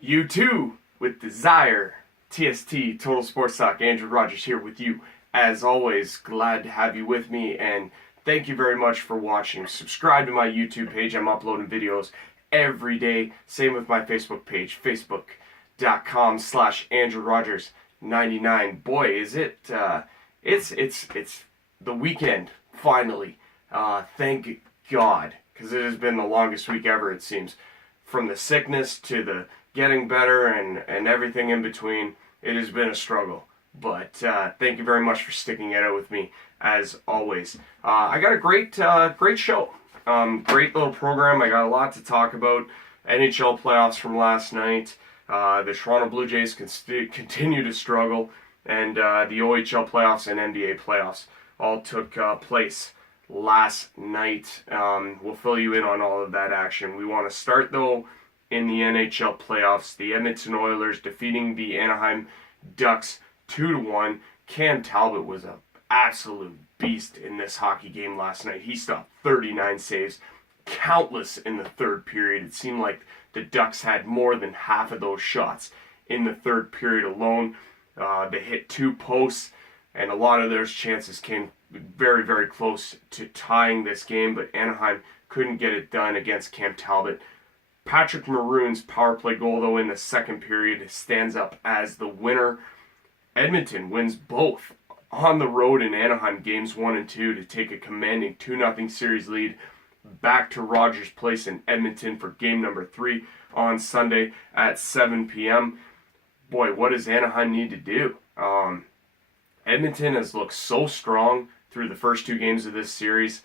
You too, with desire. TST, Total Sports Talk. Andrew Rogers here with you. As always, glad to have you with me, and thank you very much for watching. Subscribe to my YouTube page. I'm uploading videos every day. Same with my Facebook page, facebook.com/Andrew Rogers 99. Boy, is it, it's the weekend, finally. Thank God, because it has been the longest week ever, it seems. From the sickness to the getting better and everything in between, it has been a struggle. But thank you very much for sticking it out with me, as always. I got a great show. Great little program. I got a lot to talk about. NHL playoffs from last night. The Toronto Blue Jays continue to struggle. And the OHL playoffs and NBA playoffs all took place last night. We'll fill you in on all of that action. We want to start, though, in the NHL playoffs. The Edmonton Oilers defeating the Anaheim Ducks 2-1. Cam Talbot was an absolute beast in this hockey game last night. He stopped 39 saves, countless in the third period. It seemed like the Ducks had more than half of those shots in the third period alone. They hit 2 posts, and a lot of those chances came very, very close to tying this game, but Anaheim couldn't get it done against Cam Talbot. Patrick Maroon's power play goal, though, in the second period stands up as the winner. Edmonton wins both on the road in Anaheim games 1 and 2 to take a commanding 2-0 series lead back to Rogers Place in Edmonton for game number 3 on Sunday at 7 p.m. Boy, what does Anaheim need to do? Edmonton has looked so strong through the first 2 games of this series.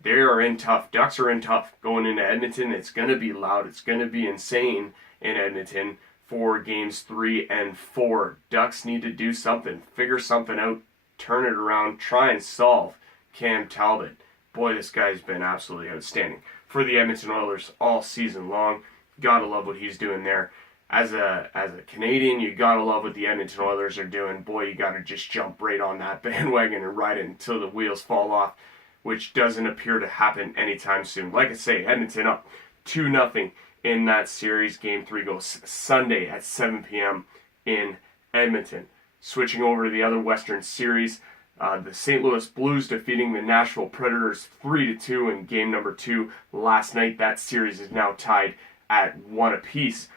They are in tough. Ducks are in tough going into Edmonton. It's going to be loud. It's going to be insane in Edmonton for games 3 and 4. Ducks need to do something. Figure something out. Turn it around. Try and solve Cam Talbot. Boy, this guy's been absolutely outstanding for the Edmonton Oilers all season long. Gotta love what he's doing there. As a Canadian, you gotta love what the Edmonton Oilers are doing. Boy, you gotta just jump right on that bandwagon and ride it until the wheels fall off, which doesn't appear to happen anytime soon. Like I say, Edmonton up 2-0 in that series. Game 3 goes Sunday at 7 p.m. in Edmonton. Switching over to the other Western Series, the St. Louis Blues defeating the Nashville Predators 3-2 in game number 2 last night. That series is now tied at 1 apiece.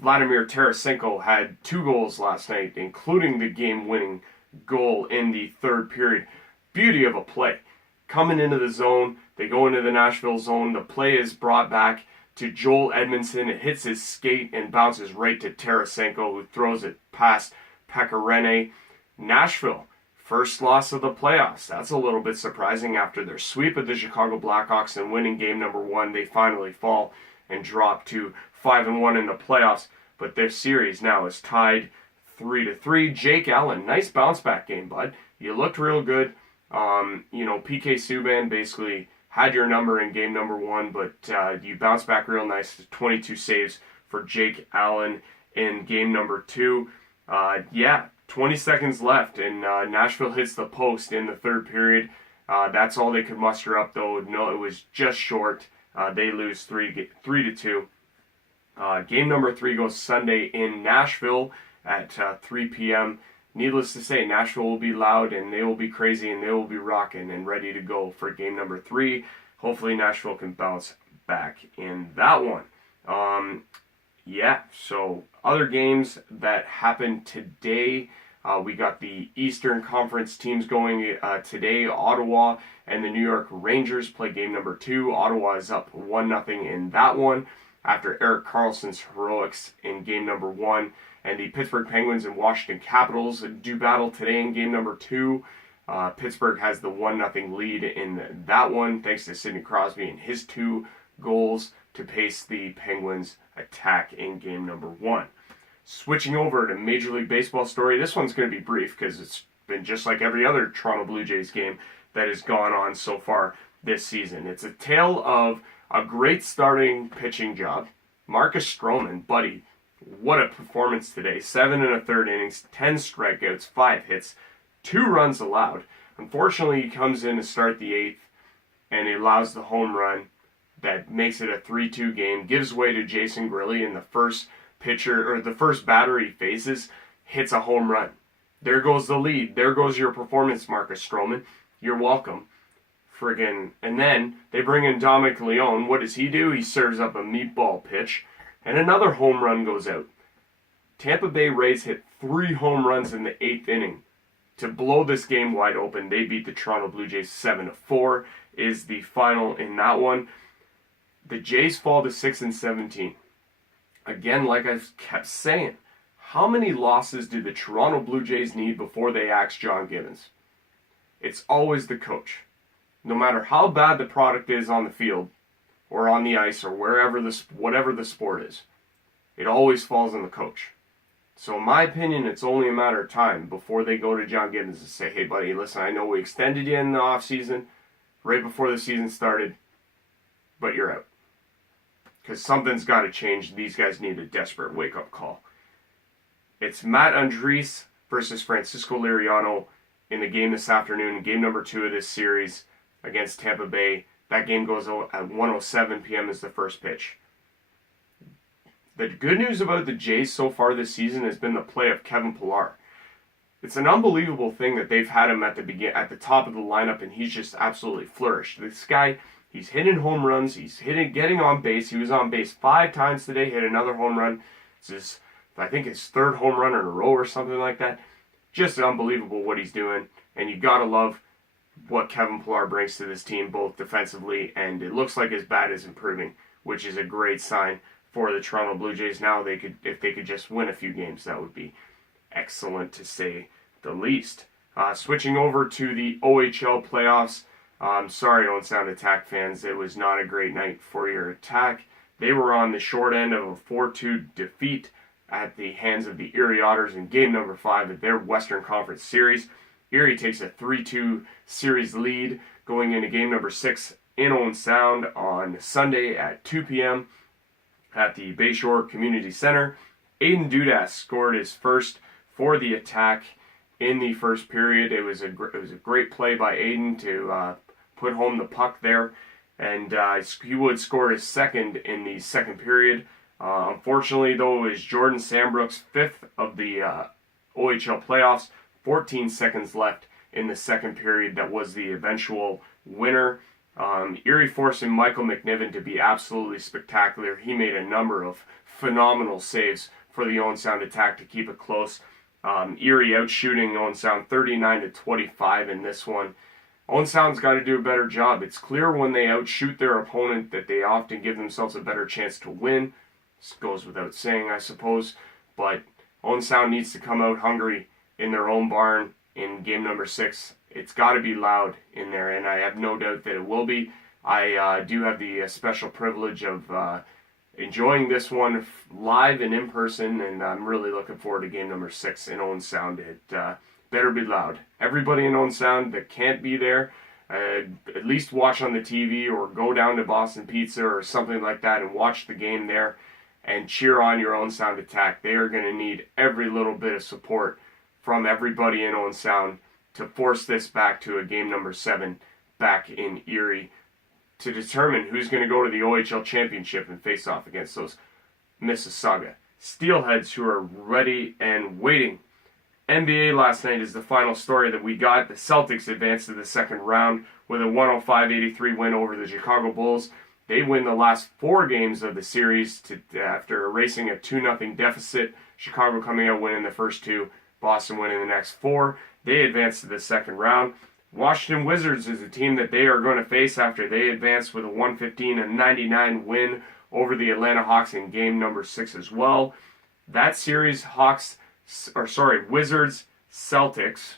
Vladimir Tarasenko had 2 goals last night, including the game-winning goal in the third period. Beauty of a play. Coming into the zone, they go into the Nashville zone. The play is brought back to Joel Edmondson. It hits his skate and bounces right to Tarasenko, who throws it past Pecorine. Nashville, first loss of the playoffs. That's a little bit surprising. After their sweep of the Chicago Blackhawks and winning game number 1, they finally fall and drop to 5-1 in the playoffs. But their series now is tied 3-3. Jake Allen, nice bounce back game, bud. You looked real good. PK Subban basically had your number in game number 1, but you bounced back real nice. 22 saves for Jake Allen in game number 2. 20 seconds left, and Nashville hits the post in the third period. That's all they could muster up, though. No, it was just short. They lose 3-2. Game number 3 goes Sunday in Nashville at 3 p.m. Needless to say, Nashville will be loud, and they will be crazy, and they will be rocking and ready to go for game number 3. Hopefully Nashville can bounce back in that one. So other games that happened today, we got the Eastern Conference teams going today. Ottawa and the New York Rangers play game number 2. Ottawa is up 1-0 in that one after Erik Karlsson's heroics in game number 1. And the Pittsburgh Penguins and Washington Capitals do battle today in game number 2. Pittsburgh has the 1-0 lead in that one, thanks to Sidney Crosby and his 2 goals to pace the Penguins' attack in game number 1. Switching over to Major League Baseball story, this one's going to be brief because it's been just like every other Toronto Blue Jays game that has gone on so far this season. It's a tale of a great starting pitching job. Marcus Stroman, buddy, what a performance today. 7 1/3 innings, 10 strikeouts, 5 hits, 2 runs allowed. Unfortunately, he comes in to start the 8th, and he allows the home run that makes it a 3-2 game, gives way to Jason Grilli in the first pitcher or the first batter he faces hits a home run. There goes the lead. There goes your performance, Marcus Stroman. You're welcome. And then they bring in Dominic Leone. What does he do? He serves up a meatball pitch, and another home run goes out. Tampa Bay Rays hit 3 home runs in the 8th inning to blow this game wide open. They beat the Toronto Blue Jays 7-4 is the final in that one. The Jays fall to 6-17. Again, like I kept saying, how many losses do the Toronto Blue Jays need before they axe John Gibbons? It's always the coach. No matter how bad the product is on the field or on the ice or whatever the sport is, it always falls on the coach. So in my opinion, it's only a matter of time before they go to John Gibbons and say, hey buddy, listen, I know we extended you in the offseason, right before the season started, but you're out. Because something's got to change. These guys need a desperate wake-up call. It's Matt Andriese versus Francisco Liriano in the game this afternoon, game number 2 of this series against Tampa Bay. That game goes out at 1:07 p.m. is the first pitch. The good news about the Jays so far this season has been the play of Kevin Pillar. It's an unbelievable thing that they've had him at the top of the lineup, and he's just absolutely flourished. This guy, he's hitting home runs, getting on base. He was on base 5 times today, hit another home run. I think his 3rd home run in a row or something like that. Just unbelievable what he's doing, and you gotta love what Kevin Pillar brings to this team, both defensively, and it looks like his bat is improving, which is a great sign for the Toronto Blue Jays. Now if they could just win a few games, that would be excellent to say the least. Switching over to the OHL playoffs. I'm sorry, Owen Sound Attack fans, it was not a great night for your Attack. They were on the short end of a 4-2 defeat at the hands of the Erie Otters in game number 5 of their Western Conference Series. Erie takes a 3-2 series lead going into game number 6 in Owen Sound on Sunday at 2 p.m. at the Bayshore Community Center. Aiden Dudas scored his first for the Attack in the first period. It was a great play by Aiden to put home the puck there, and he would score his second in the second period. Unfortunately, though, it was Jordan Sambrook's 5th of the OHL playoffs. 14 seconds left in the second period. That was the eventual winner. Erie forcing Michael McNiven to be absolutely spectacular. He made a number of phenomenal saves for the Owen Sound Attack to keep it close. Erie outshooting Owen Sound 39-25 in this one. Owen Sound's got to do a better job. It's clear when they outshoot their opponent that they often give themselves a better chance to win. This goes without saying, I suppose. But Owen Sound needs to come out hungry in their own barn in game number 6. It's got to be loud in there, and I have no doubt that it will be. I do have the special privilege of enjoying this one live and in person, and I'm really looking forward to game number 6 in Owen Sound. It better be loud. Everybody in Owen Sound that can't be there, at least watch on the TV or go down to Boston Pizza or something like that and watch the game there and cheer on your Owen Sound Attack. They are going to need every little bit of support from everybody in Owen Sound to force this back to a game number 7 back in Erie to determine who's going to go to the OHL Championship and face off against those Mississauga Steelheads who are ready and waiting. NBA last night is the final story that we got. The Celtics advanced to the second round with a 105-83 win over the Chicago Bulls. They win the last 4 games of the series after erasing a 2-0 deficit. Chicago coming out winning the first 2. Boston winning the next 4. They advance to the second round. Washington Wizards is a team that they are going to face after they advance with a 115-99 win over the Atlanta Hawks in game number 6 as well. That series, Wizards Celtics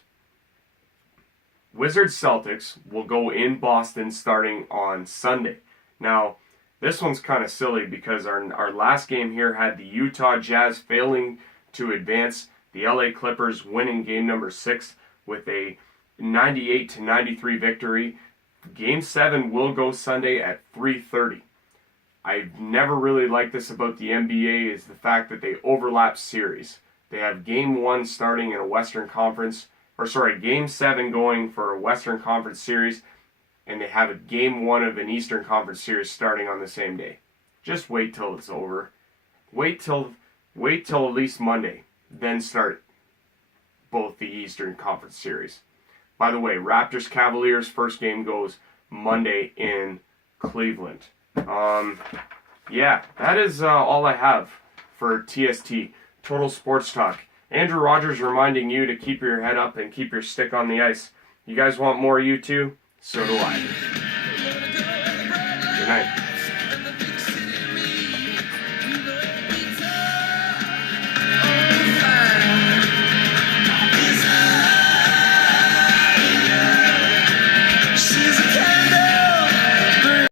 will go in Boston starting on Sunday. Now, this one's kind of silly because our last game here had the Utah Jazz failing to advance. The LA Clippers winning game number 6 with a 98-93 victory. Game 7 will go Sunday at 3:30. I've never really liked this about the NBA is the fact that they overlap series. They have game 1 starting in a Western Conference, game 7 going for a Western Conference series, and they have a game 1 of an Eastern Conference series starting on the same day. Just wait till it's over. Wait till wait till at least Monday, then start both the Eastern Conference Series. By the way, Raptors Cavaliers first game goes Monday in Cleveland. Yeah, that is all I have for TST, Total Sports Talk. Andrew Rogers reminding you to keep your head up and keep your stick on the ice. You guys want more U2? So do I. Good night.